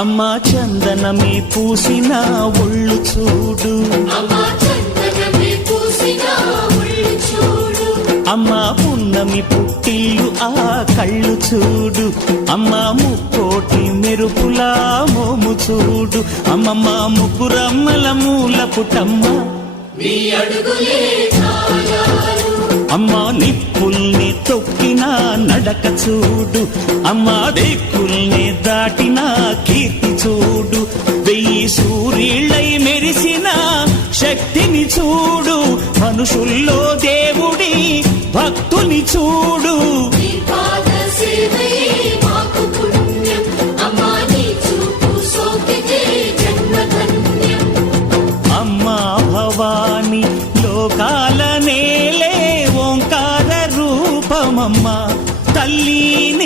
అమ్మా చందనమే పూసిన ఒళ్ళు చూడు, అమ్మా పున్నమి పుట్టిల్లు ఆ కళ్ళు చూడు, అమ్మా ముక్కోటి మెరుపులా మోము చూడు, అమ్మమ్మ ముగ్గురమ్మల మూల పుటమ్మ అమ్మా నిప్పుల్ని తొక్కిన నడక చూడు, అమ్మా దిక్కుల్ని దాటిన కీర్తి చూడు, 1000 సూర్యుళ్ళై మెరిసిన శక్తిని చూడు, మనుషుల్లో దేవుడి భక్తుని చూడు.